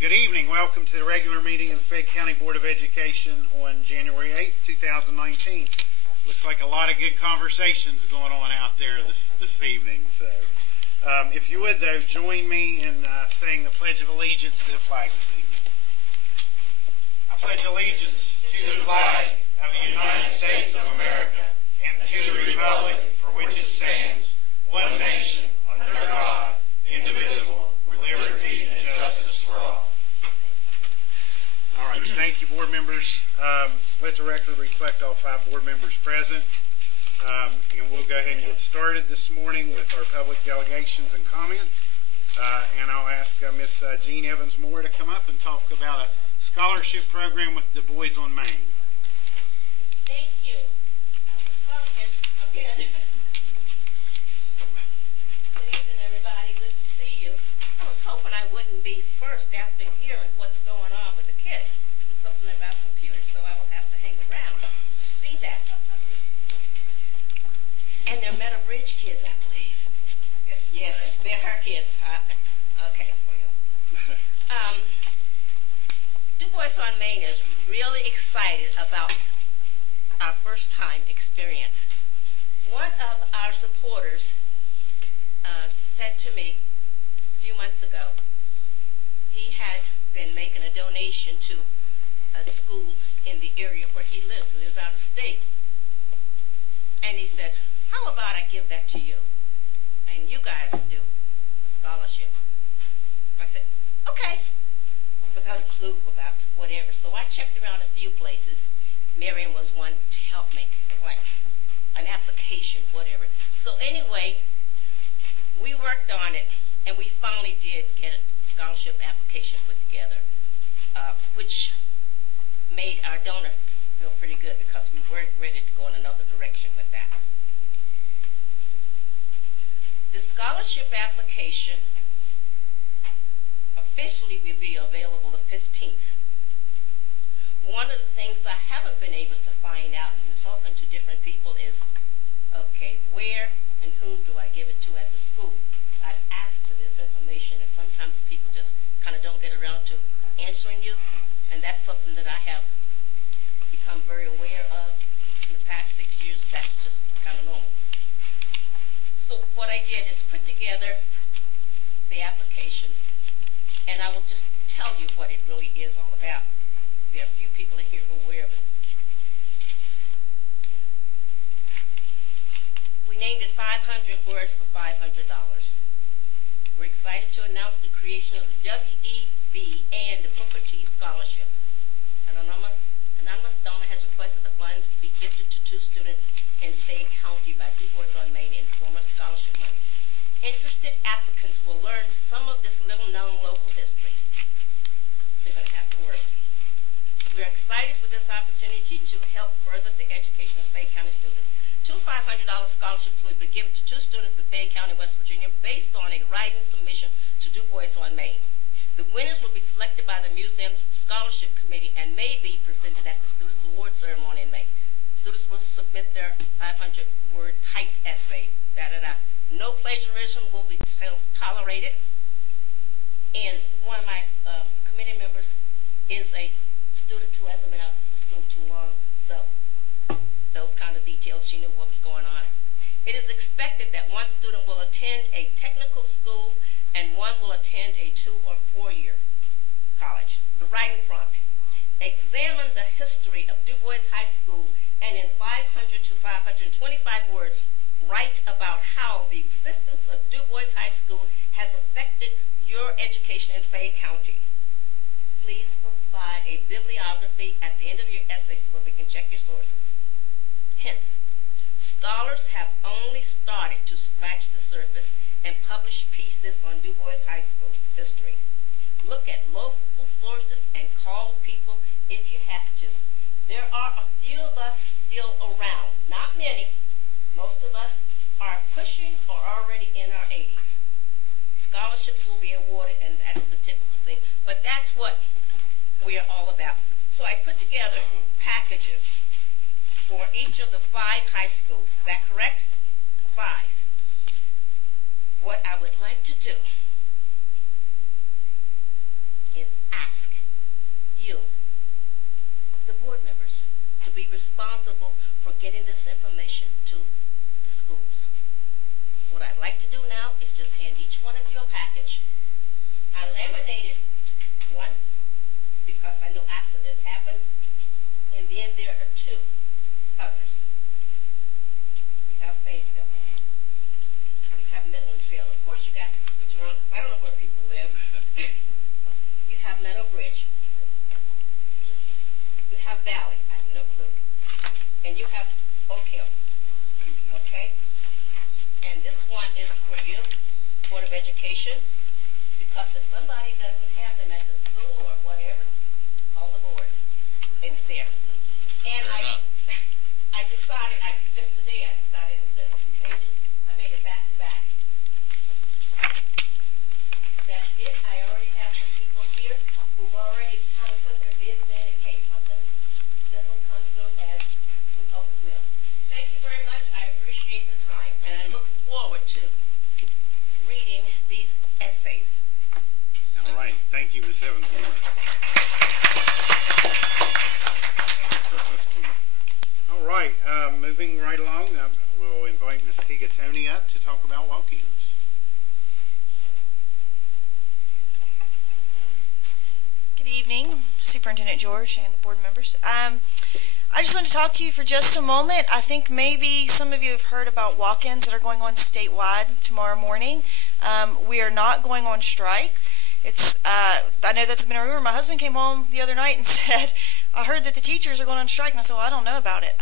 Good evening. Welcome to the regular meeting of the Fayette County Board of Education on January 8th, 2019. Looks like a lot of good conversations going on out there this evening. So, if you would, though, join me in saying the Pledge of Allegiance to the flag this evening. I pledge allegiance to the flag of the United States of America and to the republic for which it stands, one nation, under God, indivisible, with liberty and justice for all. All right, thank you, board members. Let the record reflect all 5 board members present. And we'll go ahead and get started this morning with our public delegations and comments. And I'll ask Miss Jean Evans-Moore to come up and talk about a scholarship program with Du Bois on Main. Thank you. I was talking again. Good evening, everybody. Good to see you. I was hoping I wouldn't be first after hearing what's going on with the kids. It's something about computers, so I will have to hang around to see that. And they're Meadow Ridge kids, I believe. Yes, they're her kids. Okay. Du Bois on Main is really excited about our first time experience. One of our supporters said to me a few months ago, he had been making a donation to a school in the area where he lives. He lives out of state. And he said, how about I give that to you? And you guys do a scholarship. I said, okay, without a clue about whatever. So I checked around a few places. Miriam was one to help me, like an application, whatever. So anyway, we worked on it, and we finally did get a scholarship application put together, which made our donor feel pretty good because we weren't ready to go in another direction with that. The scholarship application officially will be available the 15th. One of the things I haven't been able to find out from talking to different people is, okay, where and whom do I give it to at the school? I've asked for this information, and sometimes people just kind of don't get around to answering you, and that's something that I have become very aware of in the past 6 years. That's just kind of normal. So what I did is put together the applications, and I will just tell you what it really is all about. There are a few people in here who are aware of it. We named it 500 Words for $500. We're excited to announce the creation of the WEB and the Booker T Scholarship. An anonymous donor has requested the funds be gifted to 2 students in Fayette County by Du Bois on Main in the form of scholarship money. Interested applicants will learn some of this little-known local history. They're going to have to work. We're excited for this opportunity to help further the education of Fayette County students. 2 $500 scholarships will be given to 2 students in Fayette County, West Virginia, based on a writing submission to Du Bois on Main. The winners will be selected by the museum's scholarship committee and may be presented at the Students' Award ceremony in May. Students will submit their 500-word typed essay. No plagiarism will be tolerated. And one of my committee members is a student who hasn't been out of school too long, so those kind of details, she knew what was going on. It is expected that one student will attend a technical school and one will attend a 2- or 4-year college. The writing prompt: examine the history of Du Bois High School and in 500 to 525 words, write about how the existence of Du Bois High School has affected your education in Fayette County. Please provide a bibliography at the end of your essay so that we can check your sources. Hence, scholars have only started to scratch the surface and publish pieces on Du Bois High School history. Look at local sources and call people if you have to. There are a few of us still around, not many. Most of us are pushing or already in our 80s. Scholarships will be awarded, and that's the typical thing. But that's what we're all about. So I put together packages for each of the 5 high schools. Is that correct? 5. What I would like to do is responsible for getting this information to the schools. What I'd like to do now is just hand each one of you a package. I laminated one because I know accidents happen, and then there are two others. You have Fayetteville. You have Midland Trail. Of course, you guys can switch around because I don't know where people live. You have Meadow Bridge. You have Valley. I have no clue. And you have Oak Hill. Okay? And this one is for you, Board of Education, because if somebody doesn't have them at the school or whatever, call the board. It's there. And I decided, just today I decided instead of 2 pages, I made it back to back. That's it. I already have some people here who've already kind of put their bids in case something doesn't come through as we hope it will. Thank you very much. I appreciate the time, and I look forward to reading these essays. All right. Thank you, Ms. Evans. All right. Moving right along, we'll invite Ms. Tiga Tony up to talk about walk-ins. Good evening, Superintendent George and board members. I just want to talk to you for just a moment. I think maybe some of you have heard about walk-ins that are going on statewide tomorrow morning. We are not going on strike. I know that's been a rumor. My husband came home the other night and said, I heard that the teachers are going on strike. And I said, well, I don't know about it.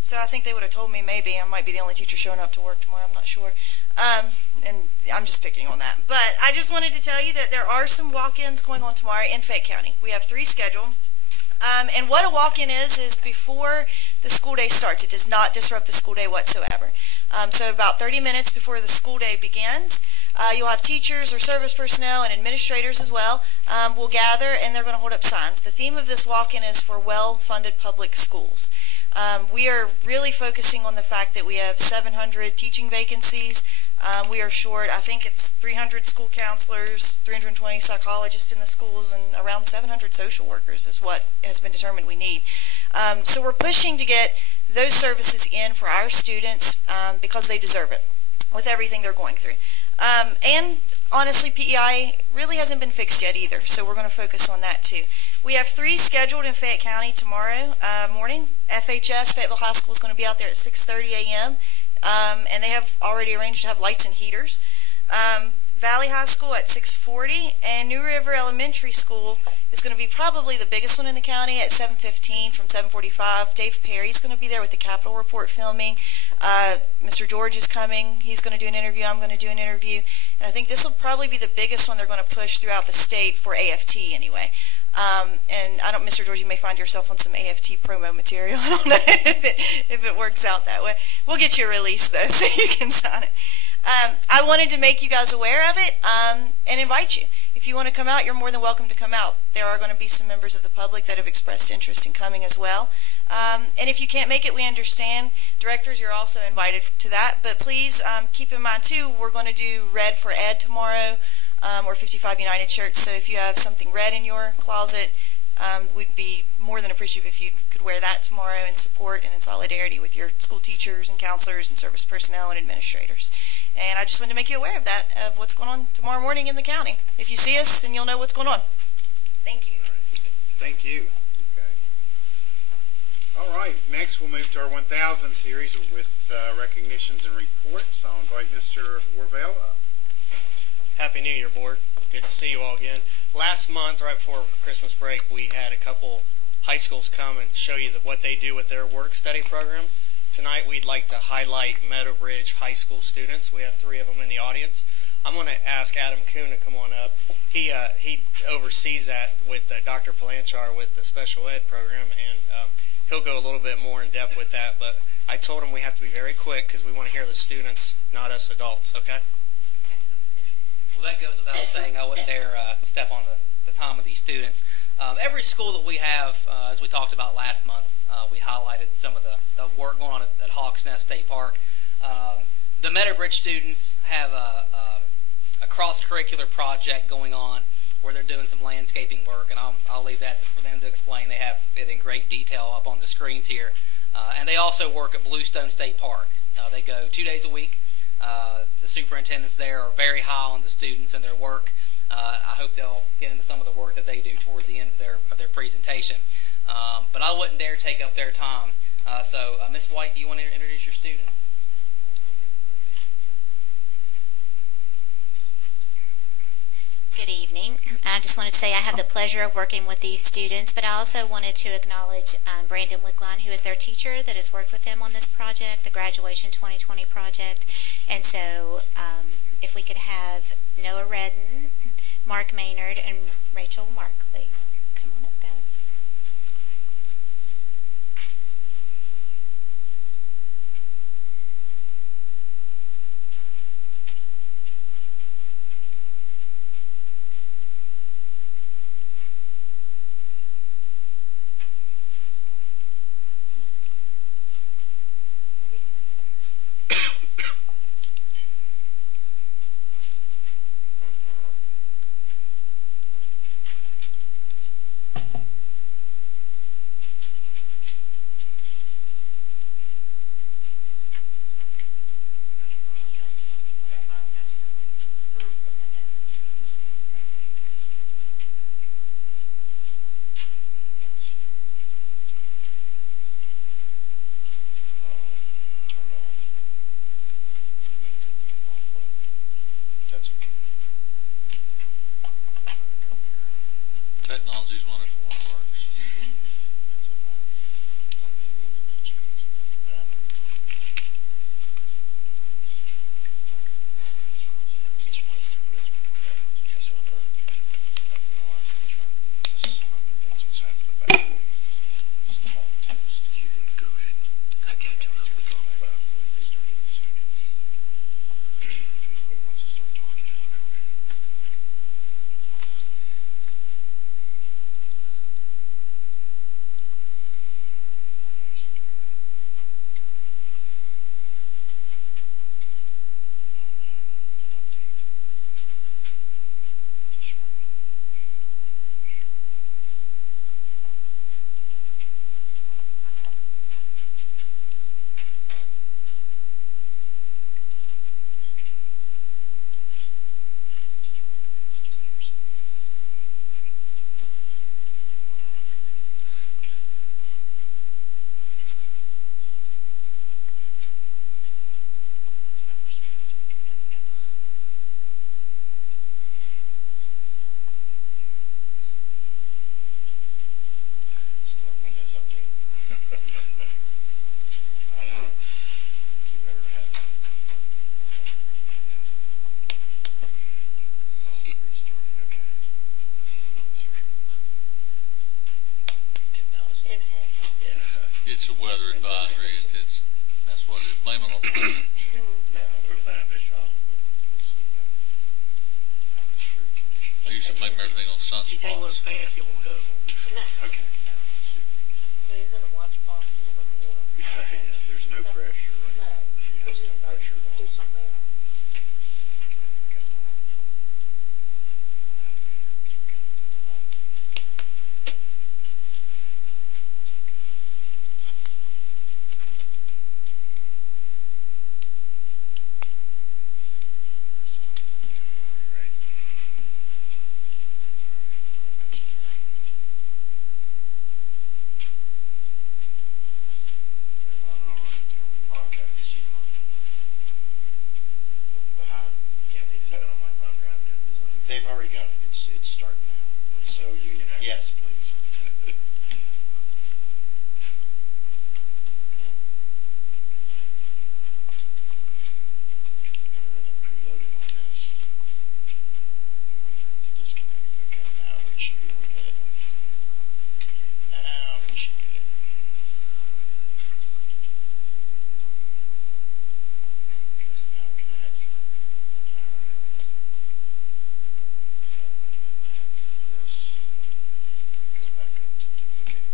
So I think they would have told me maybe. I might be the only teacher showing up to work tomorrow. I'm not sure. And I'm just picking on that. But I just wanted to tell you that there are some walk-ins going on tomorrow in Fayette County. We have 3 scheduled. And what a walk-in is before the school day starts. It does not disrupt the school day whatsoever. So about 30 minutes before the school day begins, you'll have teachers or service personnel and administrators as well will gather, and they're going to hold up signs. The theme of this walk-in is for well-funded public schools. We are really focusing on the fact that we have 700 teaching vacancies. We are short, I think it's 300 school counselors, 320 psychologists in the schools, and around 700 social workers is what has been determined we need. So we're pushing to get those services in for our students because they deserve it with everything they're going through. And honestly, PEI really hasn't been fixed yet either, so we're going to focus on that too. We have 3 scheduled in Fayette County tomorrow morning. FHS, Fayetteville High School, is going to be out there at 6:30 a.m. And they have already arranged to have lights and heaters. Valley High School at 6:40, and New River Elementary School is going to be probably the biggest one in the county at 7:15 from 7:45. Dave Perry's going to be there with the Capitol Report filming. Mr. George is coming. He's going to do an interview. I'm going to do an interview. And I think this will probably be the biggest one they're going to push throughout the state for AFT anyway. And I don't, Mr. George, you may find yourself on some AFT promo material. I don't know if it works out that way. We'll get you a release though, so you can sign it. I wanted to make you guys aware of it and invite you. If you want to come out, you're more than welcome to come out. There are going to be some members of the public that have expressed interest in coming as well. And if you can't make it, we understand. Directors, you're also invited to that. But please keep in mind, too, we're going to do Red for Ed tomorrow, or 55 United shirts. So if you have something red in your closet, we'd be more than appreciative if you could wear that tomorrow in support and in solidarity with your school teachers and counselors and service personnel and administrators. And I just wanted to make you aware of that, of what's going on tomorrow morning in the county. If you see us, then you'll know what's going on. Thank you. Thank you. Okay. All right. Next, we'll move to our 1000 series with recognitions and reports. I'll invite Mr. Warvell up. Happy New Year, Board. Good to see you all again. Last month, right before Christmas break, we had a couple high schools come and show you what they do with their work-study program. Tonight, we'd like to highlight Meadow Bridge High School students. We have 3 of them in the audience. I'm going to ask Adam Kuhn to come on up. He oversees that with Dr. Palanchar with the special ed program, and he'll go a little bit more in depth with that. But I told him we have to be very quick because we want to hear the students, not us adults, okay? Well, that goes without saying. I wouldn't dare step on the time of these students. Every school that we have, as we talked about last month, we highlighted some of the work going on at Hawks Nest State Park. The Meadow Bridge students have a cross-curricular project going on where they're doing some landscaping work, and I'll leave that for them to explain. They have it in great detail up on the screens here. And they also work at Bluestone State Park. They go 2 days a week. The superintendents there are very high on the students and their work. I hope they'll get into some of the work that they do toward the end of their presentation. But I wouldn't dare take up their time. So, Ms. White, do you want to introduce your students? Good evening. I just wanted to say I have the pleasure of working with these students, but I also wanted to acknowledge Brandon Wickline, who is their teacher that has worked with them on this project, the Graduation 2020 project. And so if we could have Noah Redden, Mark Maynard, and Rachel Markley. Come on up, guys. Technology's wonderful when it works. It's a weather advisory. That's what it is. Blame it on the weather. I used to blame everything on sunspots. Fast, it won't go. Okay. There's no pressure, right? No, just do something else. They've already got it. It's starting now. So yes, please. Everything preloaded on this. We wait for him to disconnect. Okay, now we should be able to get it. Now we should get it. Okay, now connect. All right. This goes back up to duplicate.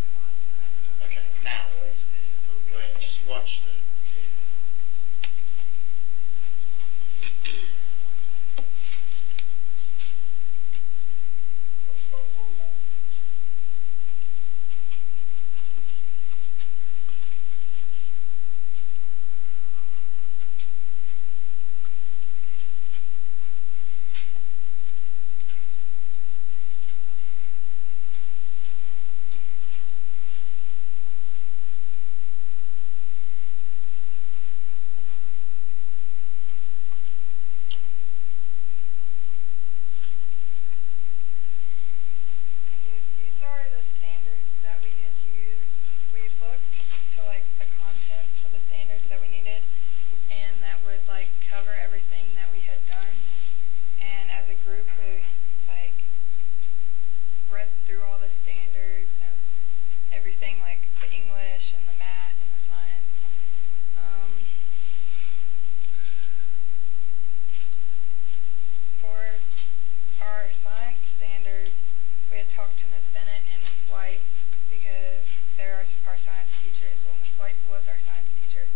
science standards, we had talked to Miss Bennett and Miss White because they're our science teachers. Well, Miss White was our science teacher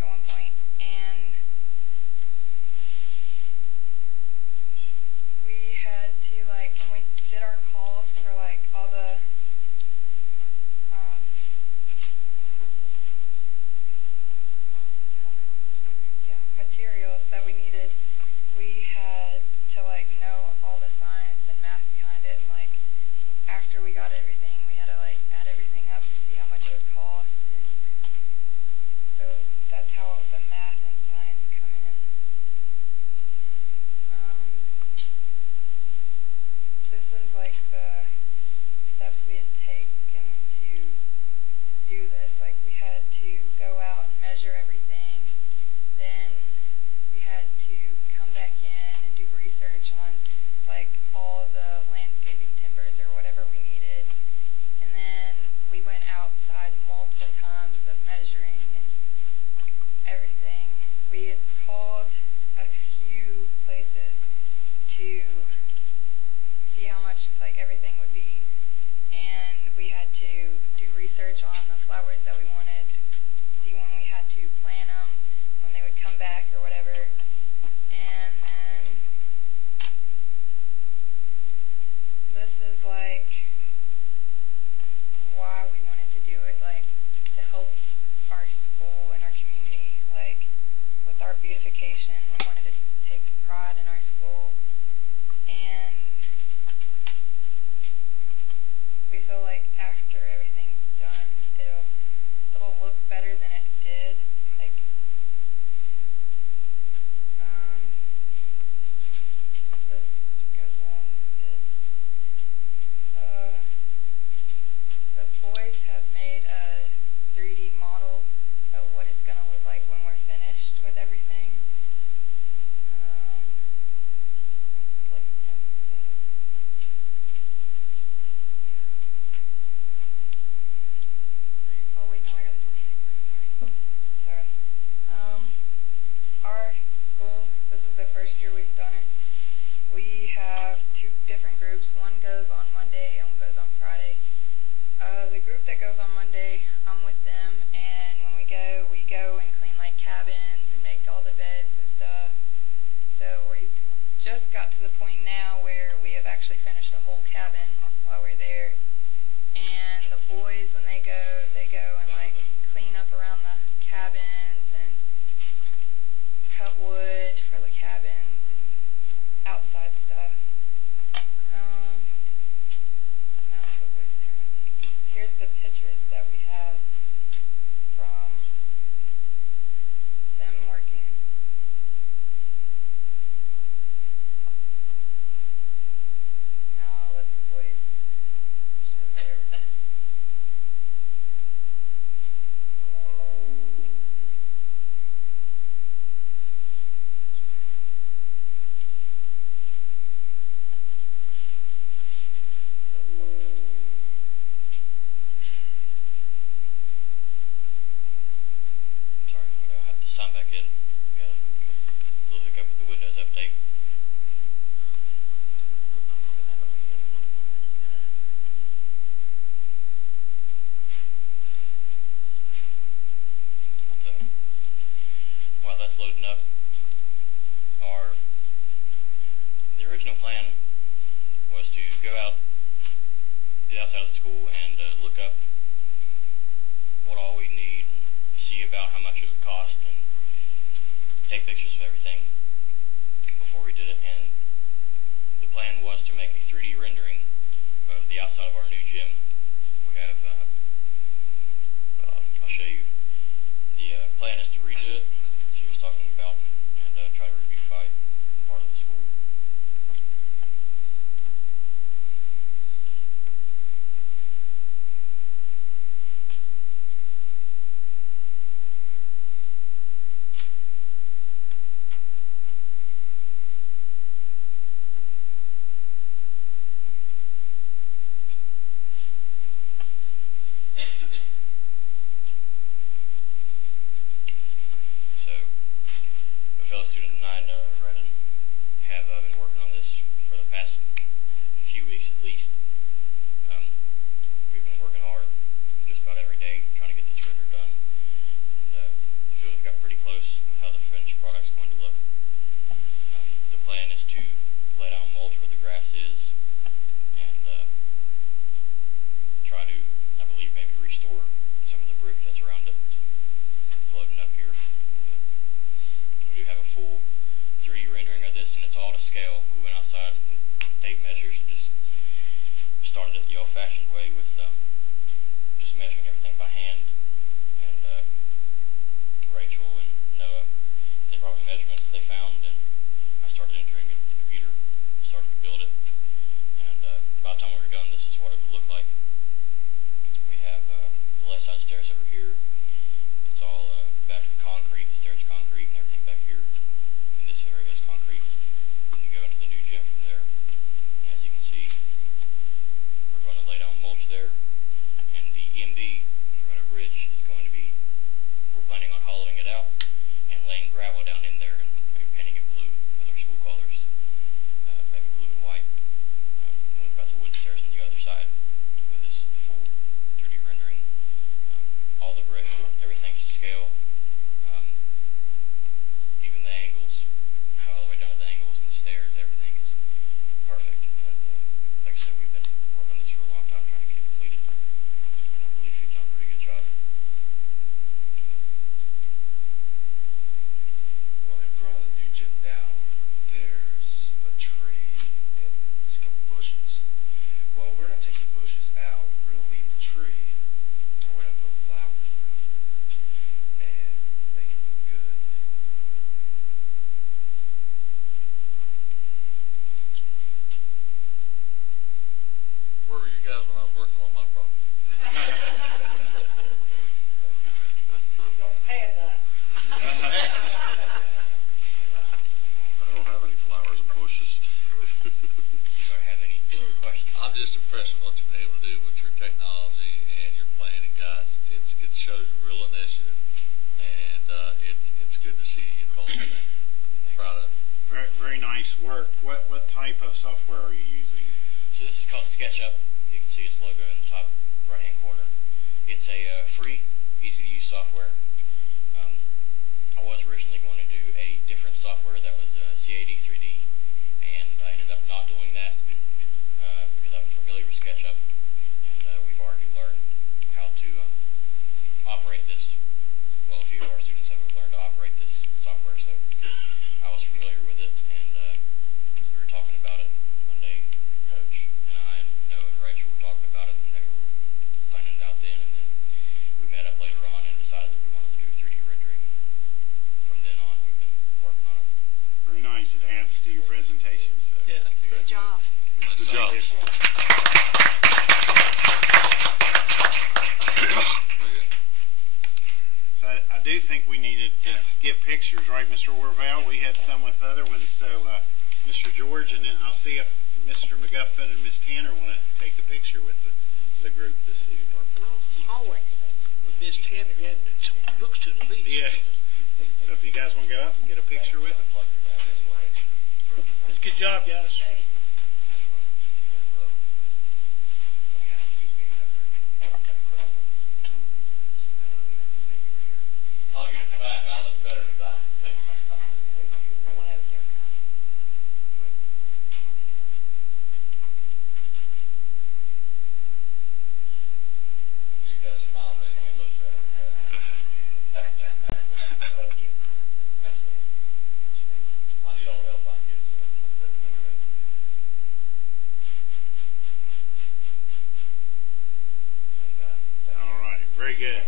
at one point, and we had to, like, when we did our calls for, like, all the materials that we needed, we had to, like, know all the science and math behind it, and, like, after we got everything, we had to, like, add everything up to see how much it would cost, and so that's how the math and science come in. This is, like, the steps we had taken to do this. Like, we had to go out and measure everything, then we had to come back in and do research on, like, all the landscaping timbers or whatever we needed, and then we went outside multiple times of measuring and everything. We had called a few places to see how much, like, everything would be, and we had to do research on the flowers that we wanted, see when we had to plant them, when they would come back or whatever. And then this is, like, why we wanted to do it, like, to help our school and our community, like, with our beautification. We wanted to take pride in our school, and we feel like after everything's done, it'll look better than it did. Like, this goes along with it. The boys have made a 3D model of what it's going to look like when we're finished with everything. Oh wait, no, I gotta do this paper. Sorry. Our school, this is the first year we've done it. We have two different groups. One goes on Monday and one goes on Friday. The group that goes on Monday, I'm with them, and when we go and clean, like, cabins and make all the beds and stuff. So we just got to the point now where we have actually finished a whole cabin while we're there. And the boys, when they go and, like, clean up around the cabins and cut wood for the cabins and outside stuff. Now it's the boys' turn, I think. Here's the pictures that we have from them working. Now I'll let the boys show their. Sorry, I'm gonna have to sign back in. We had a little hiccup with the Windows update. So, while that's loading up, the original plan was to go out to the outside of the school and look up what all we need and see about how much it would cost and take pictures of everything before we did it. And the plan was to make a 3D rendering of the outside of our new gym. We have, I'll show you. The plan is to redo it, she was talking about, and try to re-beautify part of the school. So, a fellow student and I, Redden, have weeks at least. We've been working hard just about every day trying to get this render done, and I feel we've got pretty close with how the finished product's going to look. The plan is to lay down mulch where the grass is, and try to, I believe, maybe restore some of the brick that's around it. It's loading up here. We do have a full 3D rendering of this, and it's all to scale. We went outside with tape measures and just started it the old-fashioned way with just measuring everything by hand. And Rachel and Noah, they brought me measurements they found, and I started entering it with the computer, started to build it. And by the time we were done, this is what it would look like. We have the left side stairs over here. It's all bathroom concrete, the stairs concrete, and everything back here in this area is concrete. And you go into the new gym from there. And as you can see, we're going to lay down mulch there. And the EMB from Meadow Bridge is going to be, we're planning on hollowing it out and laying gravel down in there and maybe painting it blue as our school colors, maybe blue and white. And we've got the wood stairs on the other side. But this is the full 3D rendering. All the brick, everything's to scale. Even the angles, all the way down to the angles and the stairs, everything is perfect. And like I said, we've been working on this for a long time, trying to get it completed. And I believe we've done a pretty good job. Well, in front of the new gym now, there's a tree and a couple bushes. Well, we're going to take the bushes out, we're going to leave the tree, and we're going to put flowers around it and make it look good. Where were you guys when I was working on my property? Don't pan that. I don't have any flowers and bushes. Do you have any questions? I'm just impressed with what you've been able to do with your technology and your planning, guys. It shows real initiative, and it's good to see you involved in that. Proud of it. Very, very nice work. What type of software are you using? So this is called SketchUp. You can see its logo in the top right-hand corner. It's a free, easy-to-use software. I was originally going to do a different software that was CAD 3D, and I ended up not doing that because I'm familiar with SketchUp, and we've already learned how to operate this. Well, a few of our students have learned to operate this software, so I was familiar with it, and we were talking about it one day. Coach and I and Noah and Rachel were talking about it, and they were planning it out then, and then we met up later on and decided that we wanted to do 3D rendering. From then on, we've been working on it. Very nice. It adds to your presentation. So. Yeah, good job. Good job. So I do think we needed to get pictures, right, Mr. Warvale? We had some with other ones, so Mr. George, and then I'll see if Mr. McGuffin and Ms. Tanner want to take a picture with the group this evening. Always. Miss Tanner, had some looks to the least. Yeah. So if you guys want to go up and get a picture with them. That's a good job, guys. I'll get it back. I look better than that. You guys smile, make me look better. I need all the help I can get, sir. All right. Very good.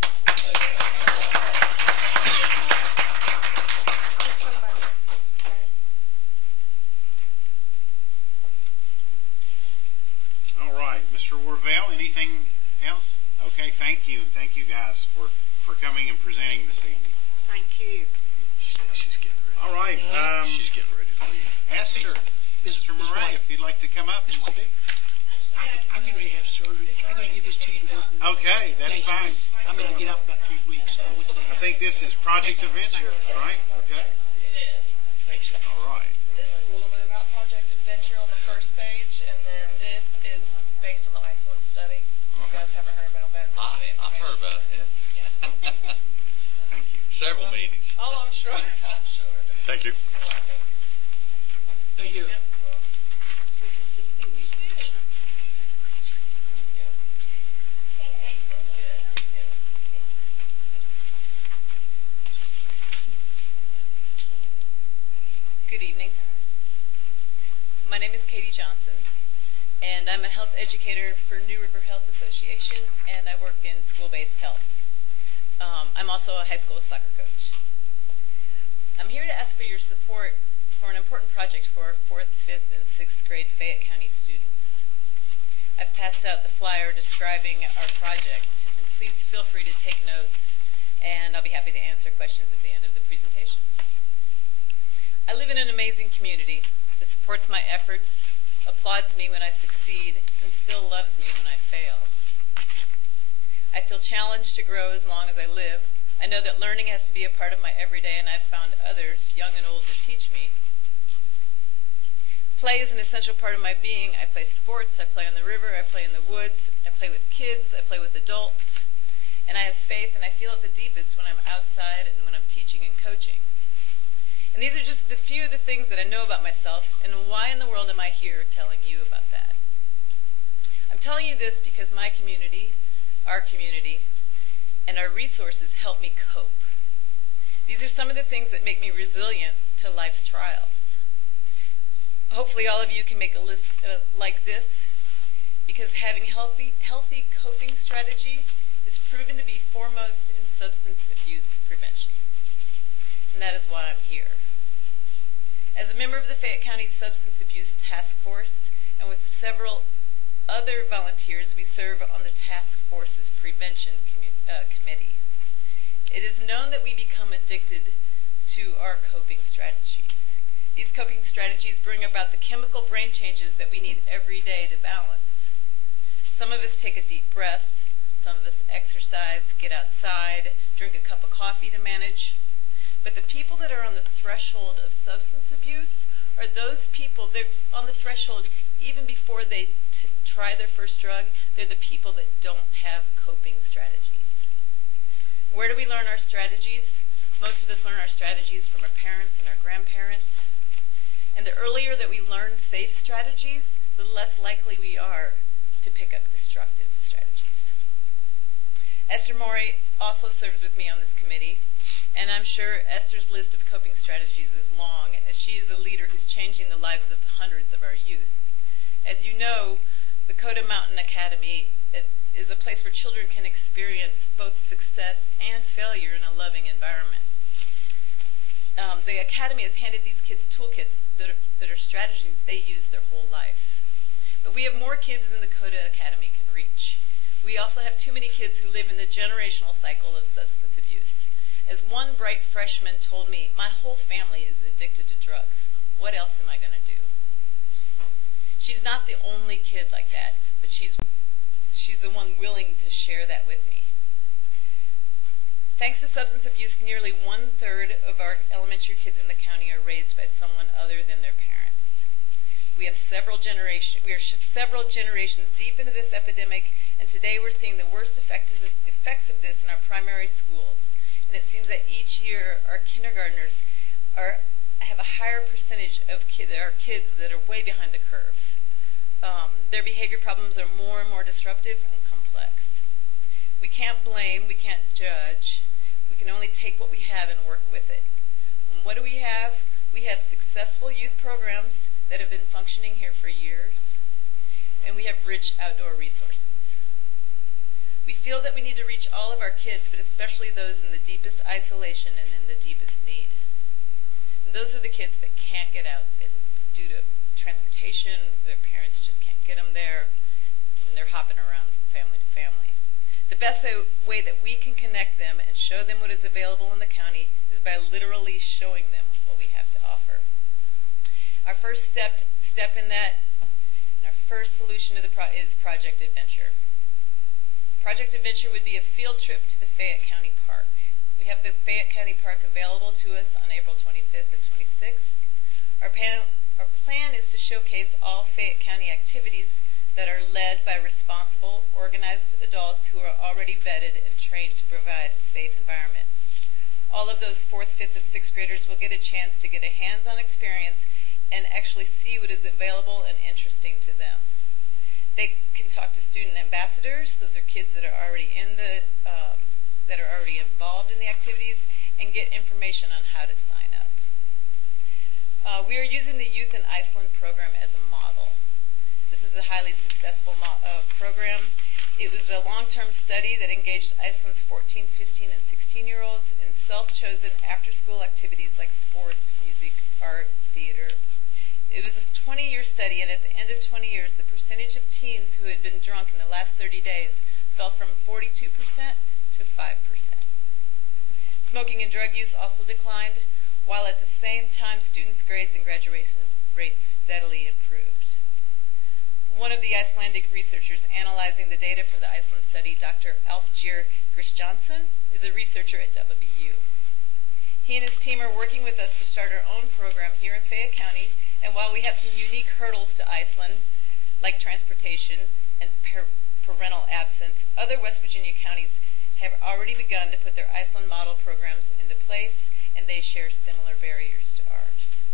All right. Mr. Warvale, anything else? Okay. Thank you. And thank you guys for coming and presenting this evening. Thank you. Stacy's getting ready. All right. She's getting ready to leave. Esther, Mr. Murray, if you'd like to come up and speak. I'm getting ready to have surgery. I'm going to give this to you to work with. Okay, that's Thank you. fine. I'm going to get out in about 3 weeks. So I went to the I think this is Project Adventure, right? Okay. Thanks. All right. This is a little bit about Project Adventure on the first page, and then this is based on the Iceland study. You guys haven't heard about that? I've heard about it, yeah. Thank you. Several meetings. Oh, I'm sure. I'm sure. Thank you. Thank you. Yep. Good to see you. You too. Good evening. My name is Katie Johnson, and I'm a health educator for New River Health Association, and I work in school-based health. I'm also a high school soccer coach. I'm here to ask for your support for an important project for our 4th, 5th, and 6th grade Fayette County students. I've passed out the flyer describing our project, and please feel free to take notes, and I'll be happy to answer questions at the end of the presentation. I live in an amazing community that supports my efforts, applauds me when I succeed, and still loves me when I fail. I feel challenged to grow as long as I live. I know that learning has to be a part of my everyday, and I've found others, young and old, to teach me. Play is an essential part of my being. I play sports, I play on the river, I play in the woods, I play with kids, I play with adults, and I have faith, and I feel it the deepest when I'm outside and when I'm teaching and coaching. And these are just the few of the things that I know about myself, and why in the world am I here telling you about that? I'm telling you this because my community, our community, and our resources help me cope. These are some of the things that make me resilient to life's trials. Hopefully all of you can make a list like this, because having healthy coping strategies is proven to be foremost in substance abuse prevention. And that is why I'm here. As a member of the Fayette County Substance Abuse Task Force, and with several other volunteers, we serve on the task force's prevention committee. It is known that we become addicted to our coping strategies. These coping strategies bring about the chemical brain changes that we need every day to balance. Some of us take a deep breath, some of us exercise, get outside, drink a cup of coffee to manage. But the people that are on the threshold of substance abuse are those people that are on the threshold even before they try their first drug. They're the people that don't have coping strategies. Where do we learn our strategies? Most of us learn our strategies from our parents and our grandparents. And the earlier that we learn safe strategies, the less likely we are to pick up destructive strategies. Esther Morey also serves with me on this committee. And I'm sure Esther's list of coping strategies is long, as she is a leader who's changing the lives of hundreds of our youth. As you know, the Coda Mountain Academy is a place where children can experience both success and failure in a loving environment. The Academy has handed these kids toolkits that are strategies they use their whole life. But we have more kids than the Coda Academy can reach. We also have too many kids who live in the generational cycle of substance abuse. As one bright freshman told me, my whole family is addicted to drugs. What else am I going to do? She's not the only kid like that, but she's the one willing to share that with me. Thanks to substance abuse, nearly 1/3 of our elementary kids in the county are raised by someone other than their parents. We are several generations deep into this epidemic, and today we're seeing the worst effects of this in our primary schools. And it seems that each year our kindergartners have a higher percentage of our kids that are way behind the curve. Their behavior problems are more and more disruptive and complex. We can't blame, we can't judge. We can only take what we have and work with it. And what do we have? We have successful youth programs that have been functioning here for years, and we have rich outdoor resources. We feel that we need to reach all of our kids, but especially those in the deepest isolation and in the deepest need. And those are the kids that can't get out due to transportation, their parents just can't get them there, and they're hopping around from family to family. The best way that we can connect them and show them what is available in the county is by literally showing them what we have to offer. Our first step in that, and our first solution to is Project Adventure. Project Adventure would be a field trip to the Fayette County Park. We have the Fayette County Park available to us on April 25th and 26th. Our plan is to showcase all Fayette County activities that are led by responsible, organized adults who are already vetted and trained to provide a safe environment. All of those 4th, 5th, and 6th graders will get a chance to get a hands-on experience and actually see what is available and interesting to them. They can talk to student ambassadors. Those are kids that are already that are already involved in the activities, and get information on how to sign up. We are using the Youth in Iceland program as a model. This is a highly successful program. It was a long-term study that engaged Iceland's 14, 15, and 16-year-olds in self-chosen after-school activities like sports, music, art, theater. It was a 20-year study, and at the end of 20 years, the percentage of teens who had been drunk in the last 30 days fell from 42% to 5%. Smoking and drug use also declined, while at the same time students' grades and graduation rates steadily improved. One of the Icelandic researchers analyzing the data for the Iceland study, Dr. Alfgeir Kristjansson, is a researcher at WU. He and his team are working with us to start our own program here in Fayette County, and while we have some unique hurdles to Iceland, like transportation and parental absence, other West Virginia counties have already begun to put their Iceland model programs into place, and they share similar barriers to ours.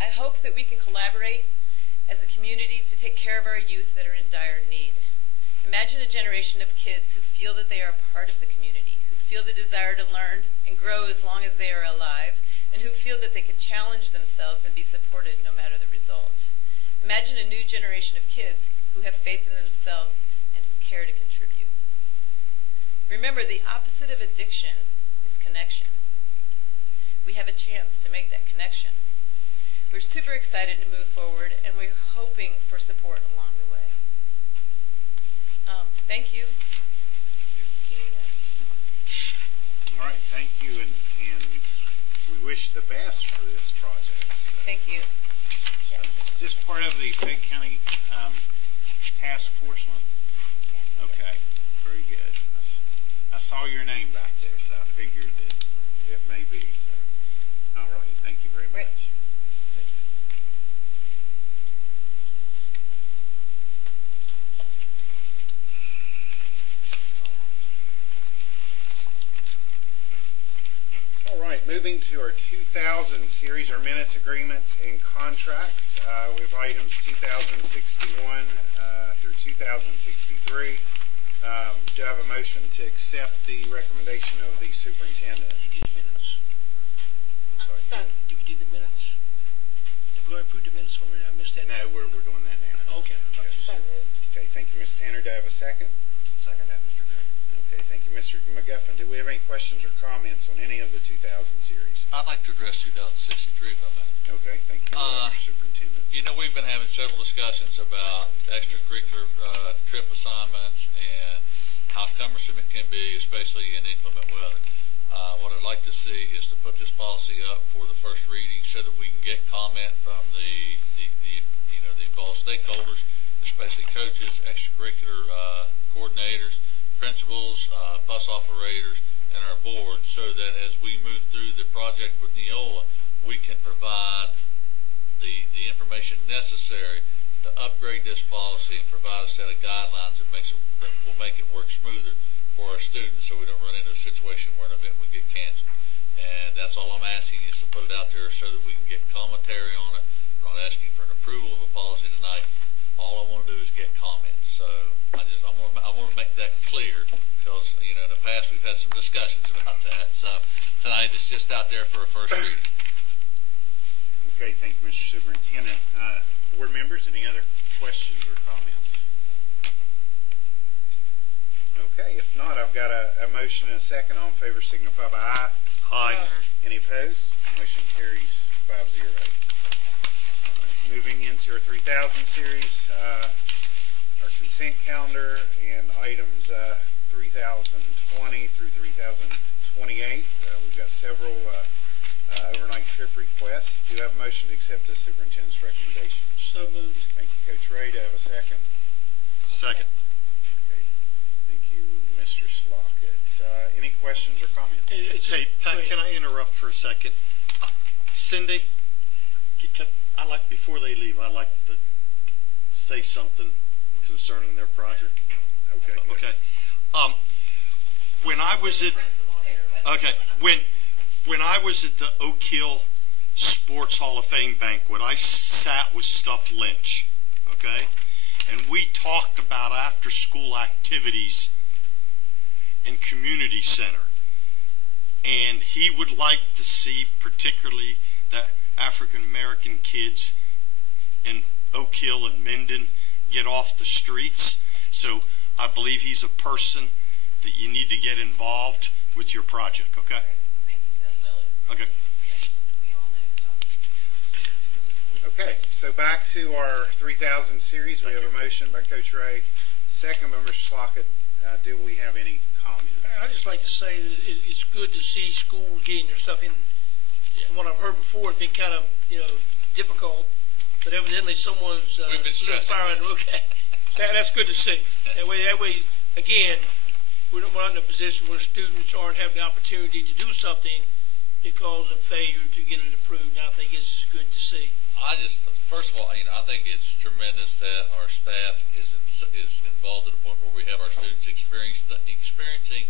I hope that we can collaborate as a community to take care of our youth that are in dire need. Imagine a generation of kids who feel that they are a part of the community, who feel the desire to learn and grow as long as they are alive, and who feel that they can challenge themselves and be supported no matter the result. Imagine a new generation of kids who have faith in themselves and who care to contribute. Remember, the opposite of addiction is connection. We have a chance to make that connection. We're super excited to move forward, and we're hoping for support along the way. Thank you. All right, thank you, and we wish the best for this project. So. Thank you. So, is this part of the Fayette County task force one? Yes. Okay, very good. I saw your name back there, so I figured that it may be. So, all right, thank you very much. All right, moving to our 2000 series, our minutes, agreements, and contracts. We have items 2061 through 2063. Do I have a motion to accept the recommendation of the superintendent? You did the minutes? I'm sorry. Did we do the minutes? Did we approve the minutes already? I missed that. No, we're doing that now. Okay. I thought you said. Okay, thank you, Ms. Tanner. Do I have a second? Second that, Mr. Gregg. Okay, thank you, Mr. McGuffin. Do we have any questions or comments on any of the 2000 series? I'd like to address 2063 if I may. Okay, thank you, Mr. Superintendent. You know, we've been having several discussions about extracurricular trip assignments and how cumbersome it can be, especially in inclement weather. What I'd like to see is to put this policy up for the first reading so that we can get comment from the involved stakeholders, especially coaches, extracurricular coordinators, principals, bus operators, and our board, so that as we move through the project with Neola, we can provide the information necessary to upgrade this policy and provide a set of guidelines that will make it work smoother for our students, so we don't run into a situation where an event would get canceled. And that's all I'm asking, is to put it out there so that we can get commentary on it. I'm not asking for an approval of a policy tonight. All I want to do is get comments. So I want to make that clear, because in the past we've had some discussions about that. So tonight it's just out there for a first reading. Okay, thank you, Mr. Superintendent. Board members, any other questions or comments? Okay, if not, I've got a motion and a second. All in favor signify by aye. Aye. Any opposed? Motion carries 5-0. Moving into our 3000 series, our consent calendar and items 3020 through 3028. We've got several overnight trip requests. Do I have a motion to accept the superintendent's recommendation? So moved. Thank you, Coach Ray. Do I have a second? Second. Okay. Thank you, Mr. Slockett. Any questions or comments? Hey, Pat, can I interrupt for a second? Cindy, before they leave, I like say something concerning their project? Okay. Okay. When I was at when I was at the Oak Hill Sports Hall of Fame banquet, I sat with Stuff Lynch, okay? And we talked about after-school activities in community center. And he would like to see particularly the African-American kids in Oak Hill and Minden get off the streets. So I believe he's a person that you need to get involved with your project, okay? Okay. Okay, so back to our 3000 series. We have a motion by Coach Ray, second by Mr. Slockett. Do we have any comments? I'd just like to say that it's good to see schools getting their stuff in. From what I've heard before, it's been kind of, difficult, but evidently someone's We've been stressing this. Okay, that's good to see. That way, again, we're not in a position where students aren't having the opportunity to do something because of failure to get it approved. And I think it's good to see. First of all, I think it's tremendous that our staff is involved to the point where we have our students experiencing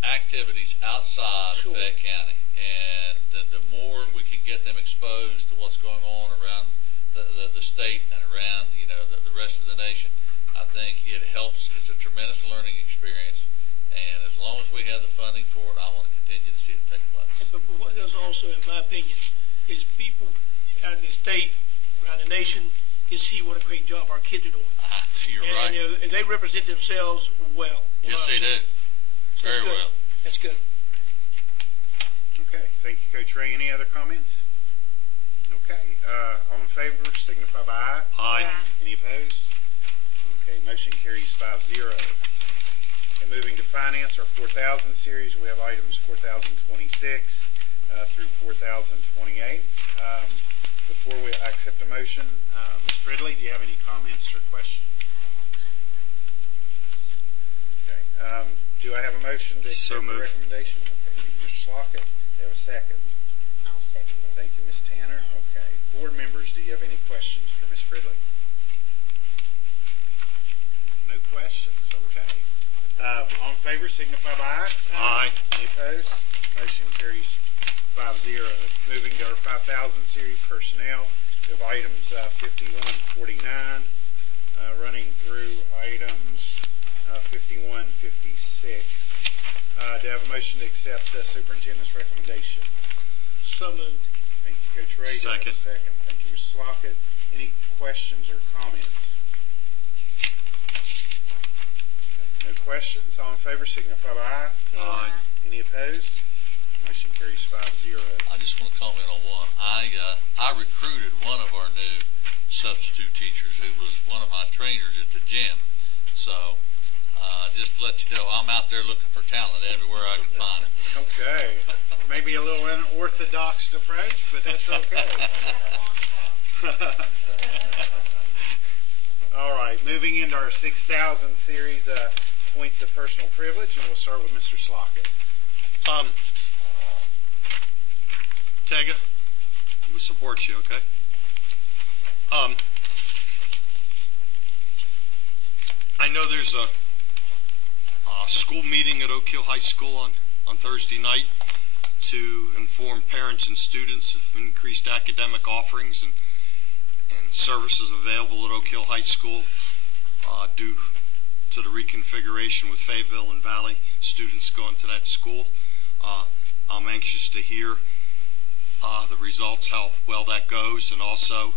activities outside of Fayette County, and the more we can get them exposed to what's going on around the state and around the rest of the nation, I think it helps. It's a tremendous learning experience, and as long as we have the funding for it, I want to continue to see it take place. But what does also, in my opinion, is people out in the state, around the nation, can see what a great job our kids are doing. You're right. And they represent themselves well. Yes, they do. Very well. That's good. Okay, thank you, Coach Ray. Any other comments? Okay, all in favor signify by aye. Aye. Any opposed? Okay, motion carries 5-0. Okay, moving to finance, our 4000 series, we have items 4026 through 4028. Before we accept a motion, Ms. Fridley, do you have any comments or questions? Okay, do I have a motion to accept the recommendation? Okay, thank you, Mr. Slockett. Do you have a second? I'll second it. Thank you, Ms. Tanner. Okay, board members, do you have any questions for Ms. Fridley? No questions? Okay. All in favor, signify by aye. Aye. Any opposed? Motion carries 5-0. Moving to our 5000 series personnel, we have items 5149 running through items 5156. Do I have a motion to accept the superintendent's recommendation? So moved. Thank you, Coach Ray. Do I have a second? Thank you, Mr. Slockett. Any questions or comments? No questions. All in favor signify by aye. Aye. Any opposed? Motion carries 5-0. I just want to comment on one. I recruited one of our new substitute teachers who was one of my trainers at the gym. So just to let you know, I'm out there looking for talent everywhere I can find it. Okay. Maybe a little unorthodox approach, but that's okay. All right. Moving into our 6000 series points of personal privilege, and we'll start with Mr. Slockett. Tega, we support you, okay? I know there's a school meeting at Oak Hill High School on Thursday night to inform parents and students of increased academic offerings and services available at Oak Hill High School due to the reconfiguration with Fayetteville and Valley students going to that school. I'm anxious to hear the results, how well that goes, and also,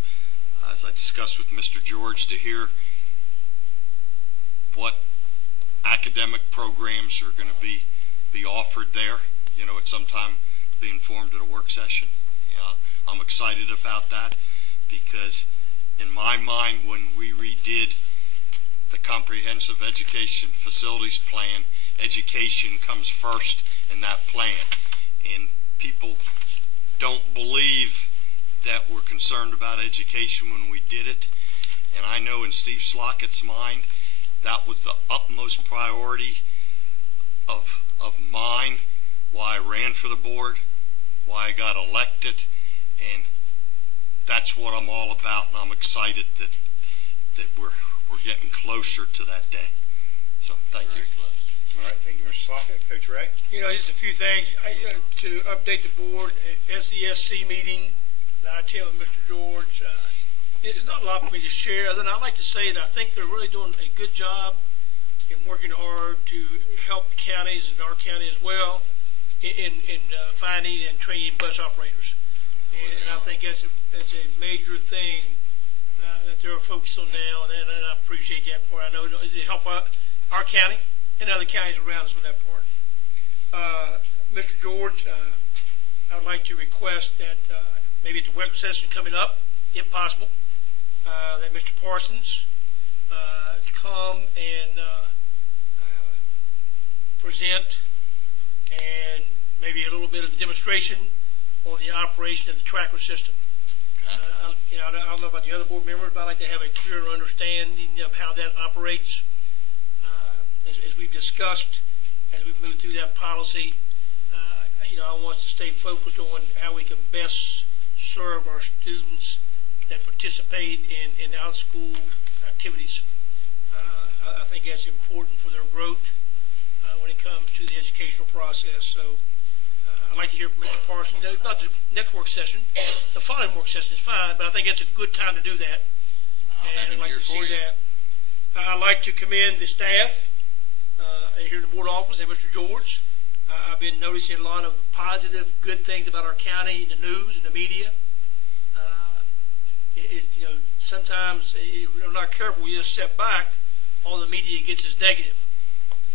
as I discussed with Mr. George, to hear what academic programs are going to be offered there, at some time be informed at a work session. I'm excited about that because in my mind, when we redid the comprehensive education facilities plan, education comes first in that plan. And people don't believe that we're concerned about education when we did it. And I know in Steve Slockett's mind, that was the utmost priority of mine, why I ran for the board, why I got elected, and that's what I'm all about, and I'm excited that that we're getting closer to that day. So thank you. All right, thank you, Mr. Slockett. Coach Ray? You know, just a few things to update the board. SESC meeting that I tell Mr. George, it's not a lot for me to share. Then I'd like to say that I think they're really doing a good job in working hard to help counties and our county as well in finding and training bus operators. And I think that's a major thing that they're focused on now, and I appreciate that part. I know it help our county and other counties around us on that part. Mr. George, I would like to request that maybe at the work session coming up, if possible, that Mr. Parsons come and present and maybe a little bit of a demonstration on the operation of the tracker system. I don't know about the other board members, but I'd like to have a clearer understanding of how that operates. As we've discussed, as we move through that policy, I want us to stay focused on how we can best serve our students that participate in out-school activities. I think that's important for their growth when it comes to the educational process. So I'd like to hear from Mr. Parsons. Not the next work session, the following work session is fine, but I think that's a good time to do that. And I'd like to see that. I'd like to commend the staff here in the board office and Mr. George. I've been noticing a lot of positive, good things about our county in the news and the media. Sometimes if we're not careful, we just step back, all the media gets is negative.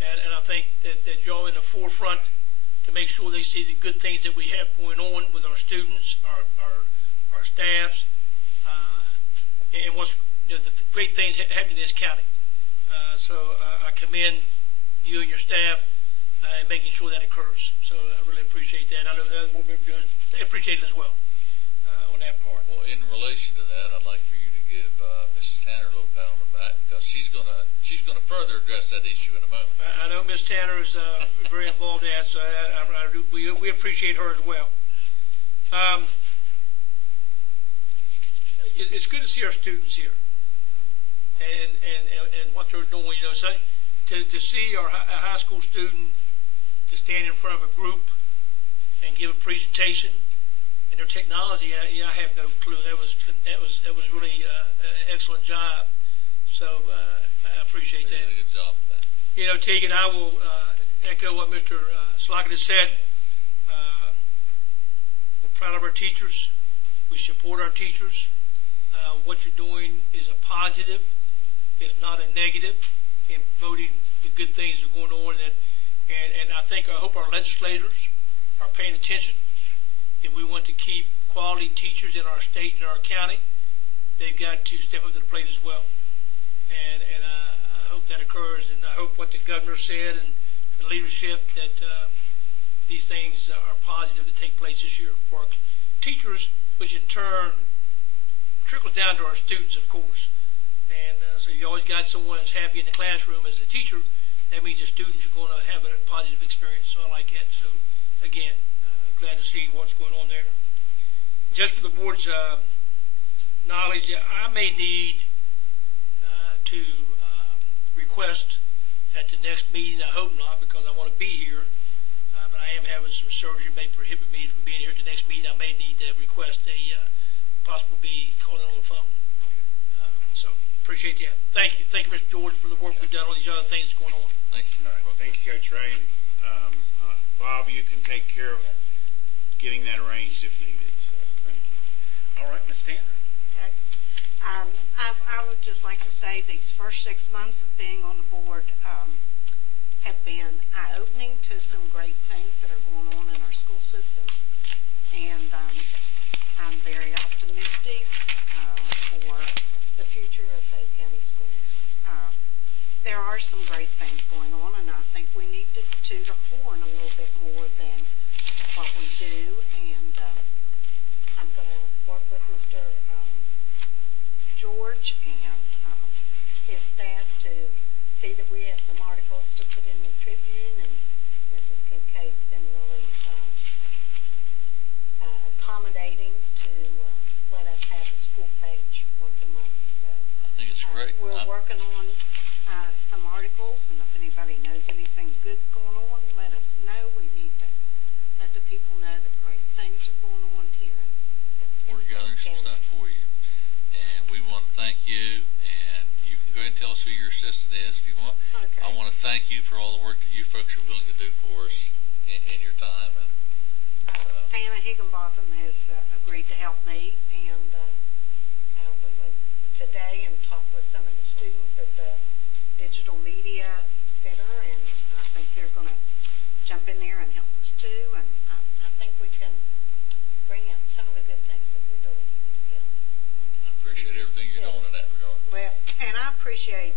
And I think that y'all in the forefront to make sure they see the good things that we have going on with our students, our staffs, and what's the great things happening in this county. So I commend you and your staff in making sure that occurs. So I really appreciate that. I know the other board members, they appreciate it as well on that part. Well, in relation to that, I'd like for you to give Mrs. Tanner a little pat on the back because she's gonna further address that issue in a moment. I know Ms. Tanner is very involved in that, so we appreciate her as well. It's good to see our students here and what they're doing. So to see a high school student to stand in front of a group and give a presentation and their technology, I have no clue. That was really an excellent job. So I appreciate that. You did a good job with that. Tegan, I will echo what Mr. Slockett has said. We're proud of our teachers. We support our teachers. What you're doing is a positive. It's not a negative in promoting the good things that are going on. And I hope our legislators are paying attention. If we want to keep quality teachers in our state and our county, they've got to step up to the plate as well. And I hope that occurs, and I hope what the governor said and the leadership that these things are positive to take place this year for our teachers, which in turn trickles down to our students, of course. And so you always got someone that's happy in the classroom as a teacher. That means the students are going to have a positive experience. So I like that. So again, glad to see what's going on there. Just for the board's knowledge, I may need to request at the next meeting. I hope not, because I want to be here. But I am having some surgery may prohibit me from being here at the next meeting. I may need to request a possible be called in on the phone. So appreciate that. Thank you. Thank you, Mr. George, for the work we've done on these other things that's going on. Thank you. All right. Well, thank you, Coach Ray. And Bob, you can take care of getting that arranged if needed. So thank you. All right, Ms. Tanner. Okay. I would just like to say these first 6 months of being on the board have been eye-opening to some great things that are going on in our school system. And I'm very optimistic for the future of Fayette County schools. There are some great things going on, and I think we need to toot our horn a little bit more than what we do. And I'm going to work with Mr. George and his staff to see that we have some articles to put in the Tribune, and Mrs. Kincaid's been really accommodating to let us have a school page once a month. So think it's great. We're working on some articles, and if anybody knows anything good going on, let us know. We need to let the people know that great things are going on here. We're gathering some stuff for you. And we want to thank you, and you can go ahead and tell us who your assistant is if you want. Okay. I want to thank you for all the work that you folks are willing to do for us in your time. And Tana Higginbotham has agreed to help me, and we went today and talked with some of the students at the Digital Media Center, and I think they're going to jump in there and help us too, and I think we can bring out some of the good things that we're doing in the county. I appreciate everything you're doing in that regard. Well, and I appreciate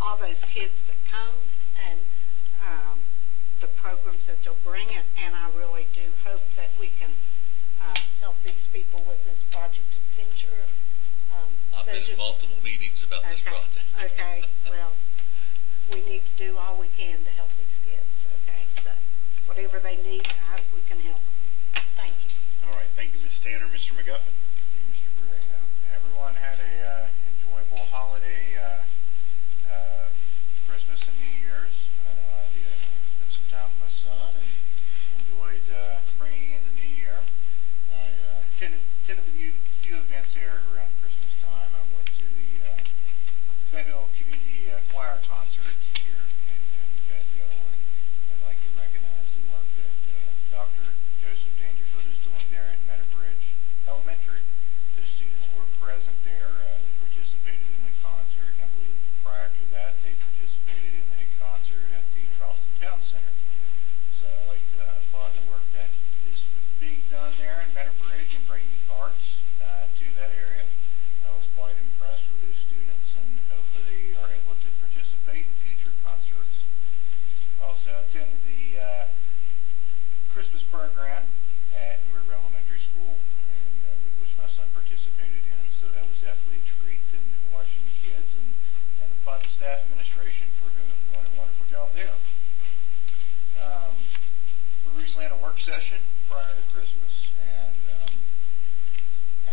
all those kids that come and the programs that you'll bring in, and I really do hope that we can help these people with this Project Adventure. I've been in multiple meetings about this project. Okay, well, we need to do all we can to help these kids, okay? So whatever they need, I hope we can help them. Thank you. All right, thank you, Ms. Tanner. Mr. McGuffin. Thank you, Mr. Gray. Everyone had a enjoyable holiday, Christmas and New Year's. I know I did. I spent some time with my son and enjoyed bringing in the new year. I attended a few events there around Christmas time. I went to the Fayetteville Community Choir concert here in Fayetteville, and I'd like to recognize the work that Dr. Joseph Dangerfield is doing there at Meadowbridge Elementary. The students were present there. They participated in the concert, and I believe prior to that they participated in a concert at the Charleston Town Center. So I'd like to applaud the work that is being done there in Meadowbridge and bringing arts to that area. I was quite impressed with those students, and hopefully they are able to participate in future concerts. Also attended the Christmas program at New River Elementary School, and which my son participated in, so that was definitely a treat, and watching the kids, and applaud the staff administration for doing a wonderful job there. We recently had a work session prior to Christmas, and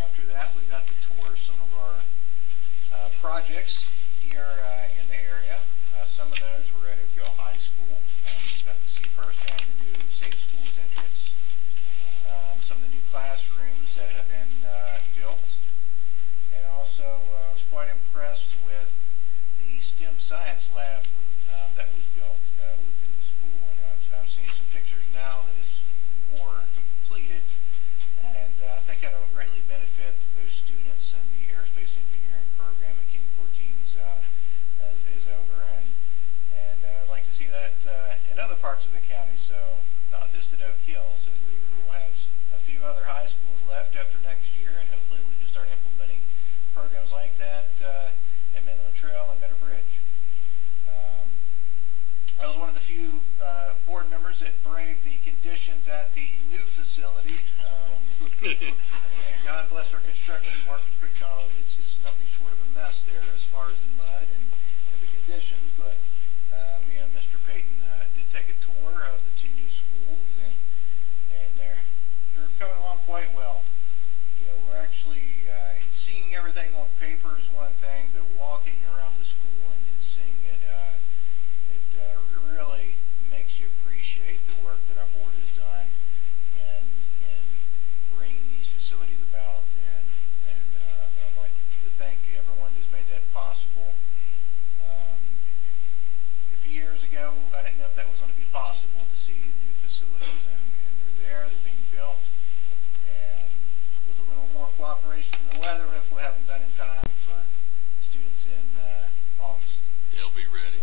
after that we got to tour some of our projects here in the area. Some of those were at Fayetteville High School. We got to see firsthand the new Safe Schools entrance, some of the new classrooms that have been built, and also I was quite impressed with the STEM Science Lab that was built within the school. And I'm seeing some pictures now that it's more completed, and I think that'll greatly benefit those students, and the aerospace engineering program at King 14's is over, and I'd like to see that in other parts of the county, so not just at Oak Hill. So we will have a few other high schools left after next year, and hopefully we can start implementing programs like that at Midland Trail and Meadowbridge. I was one of the few board members that braved the conditions at the new facility. And God bless our construction workers because it's nothing short of a mess there as far as the mud and the conditions. But me and Mr. Payton did take a tour of the two new schools, and they're coming along quite well. You know, we're actually seeing everything on paper is one thing, but walking around the school and seeing it, it really makes you appreciate the work that our board has done in bringing these facilities about. And I'd like to thank everyone who's made that possible. A few years ago, I didn't know if that was going to be possible to see new facilities, and they're there, they're being built, and with a little more cooperation from the weather, hopefully have them done in time for students in August. They'll be ready.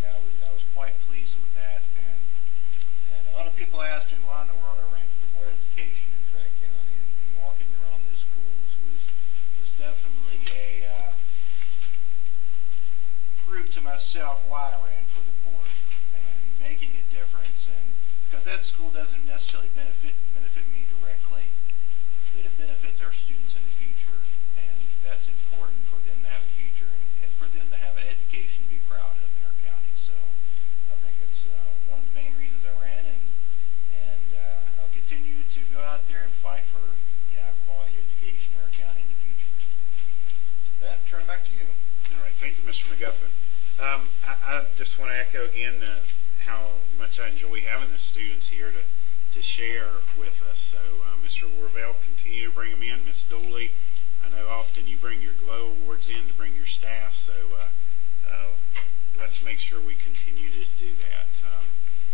Yeah, I was quite pleased with that, and a lot of people asked me why in the world I ran for the Board of Education in Fayette County, and walking around those schools was definitely a prove to myself why I ran for the board and making a difference, and because that school doesn't necessarily benefit me directly, but it benefits our students in the future, and that's important for them to have a future and for them to have an education to be proud of in our county. So I think it's one of the main reasons I ran, and I'll continue to go out there and fight for quality education in our county in the future. Thank you, Mr. McGuffin. I just want to echo again how much I enjoy having the students here to share with us. So, Mr. Warvell, continue to bring them in. Ms. Dooley, I know often you bring your GLOW awards in to bring your staff, so let's make sure we continue to do that.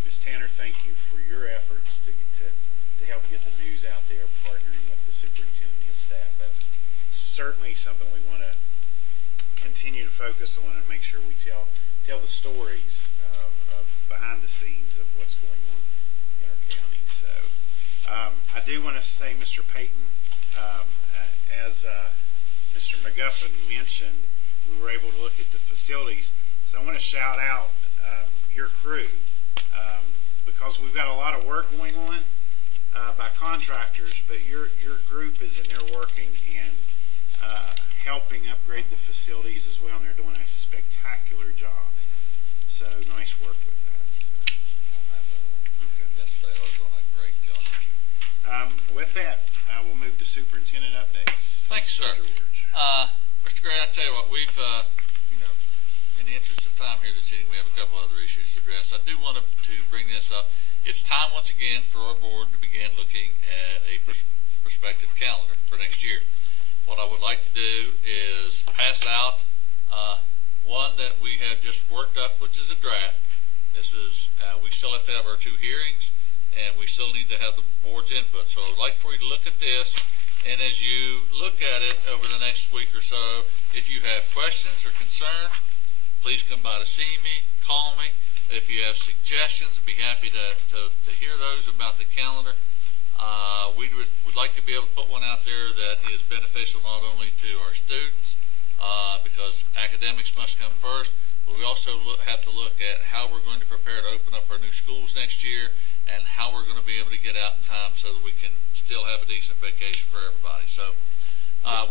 Ms. Tanner, thank you for your efforts to help get the news out there, partnering with the superintendent and his staff. That's certainly something we want to continue to focus on and make sure we tell the stories of behind the scenes of what's going on in our county. So I do want to say, Mr. Payton, as Mr. McGuffin mentioned, we were able to look at the facilities. So I want to shout out your crew because we've got a lot of work going on by contractors, but your group is in there working and helping upgrade the facilities as well, and they're doing a spectacular job. So nice work with that. So. Okay. Yes, they are doing a great job. With that, we'll move to superintendent updates. Thank you, sir. George. Mr. Gray, I tell you what, we've, in the interest of time here this evening, we have a couple other issues to address. I do want to bring this up. It's time once again for our board to begin looking at a prospective calendar for next year. What I would like to do is pass out one that we have just worked up, which is a draft. This is, we still have to have our 2 hearings, and we still need to have the board's input. So I would like for you to look at this, and as you look at it over the next week or so, if you have questions or concerns, please come by to see me, call me. If you have suggestions, I'd be happy to hear those about the calendar. We would like to be able to put one out there that is beneficial not only to our students, because academics must come first, but we also have to look at how we're going to prepare to open up our new schools next year and how we're going to be able to get out in time so that we can still have a decent vacation for everybody. So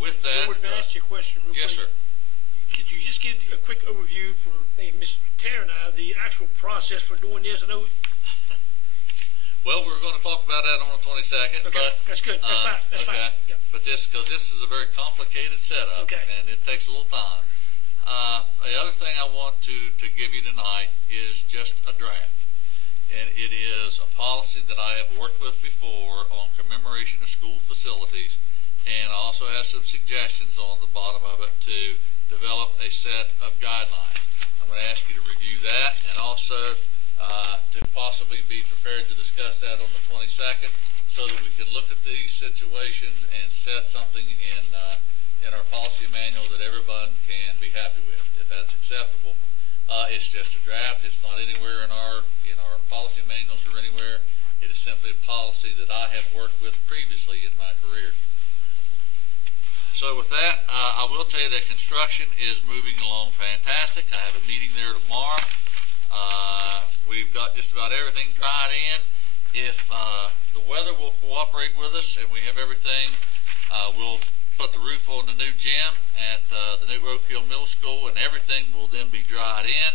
with that... George, may I ask you a question real quick? Yes, sir. Could you just give a quick overview for Mr. Tanner and I, the actual process for doing this? I know. Well, we're going to talk about that on the 22nd. Okay, but, that's good. That's fine. That's okay. fine. Yeah. But because this is a very complicated setup, and it takes a little time. The other thing I want to give you tonight is just a draft. And it is a policy that I have worked with before on commemoration of school facilities, and I also have some suggestions on the bottom of it to develop a set of guidelines. I'm going to ask you to review that, and also to possibly be prepared to discuss that on the 22nd so that we can look at these situations and set something in our policy manual that everyone can be happy with, if that's acceptable. It's just a draft. It's not anywhere in our policy manuals or anywhere. It is simply a policy that I have worked with previously in my career. So with that, I will tell you that construction is moving along fantastic. I have a meeting there tomorrow. We've got just about everything dried in. If the weather will cooperate with us and we have everything, we'll put the roof on the new gym at the new Oak Hill Middle School, and everything will then be dried in.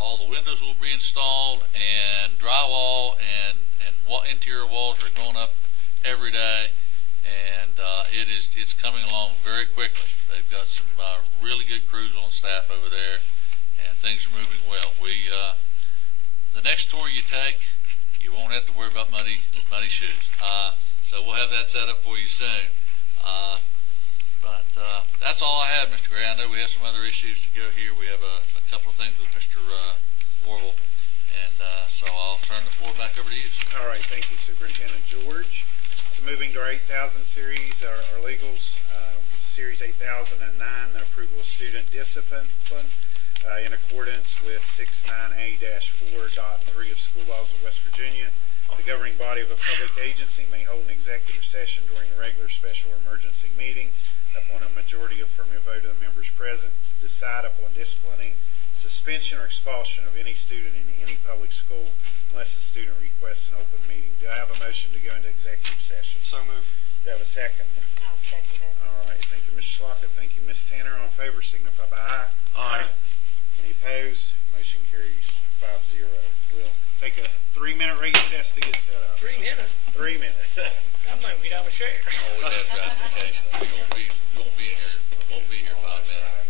All the windows will be installed, and drywall and interior walls are going up every day. And it's coming along very quickly. They've got some really good crews on staff over there, and things are moving well. The next tour you take, you won't have to worry about muddy shoes. So we'll have that set up for you soon. But that's all I have, Mr. Gray. I know we have some other issues to go here. We have a couple of things with Mr. Warble, and so I'll turn the floor back over to you, sir. All right, thank you, Superintendent George. So moving to our 8000 series, our legals, series 8009, the approval of student discipline in accordance with 69A-4.3 of school laws of West Virginia. The governing body of a public agency may hold an executive session during a regular, special, or emergency meeting upon a majority of affirmative vote of the members present to decide upon disciplining, suspension, or expulsion of any student in any public school unless the student requests an open meeting. Do I have a motion to go into executive session? So move. Do I have a second? I'll second it. All right. Thank you, Mr. Slockett. Thank you, Ms. Tanner. All in favor, signify by aye. Aye. Any opposed? Motion carries 5-0. We'll take a 3-minute recess to get set up. 3 minutes? 3 minutes. I might be down a chair. Oh, we have ratifications. We won't be in here. Won't be here 5 minutes.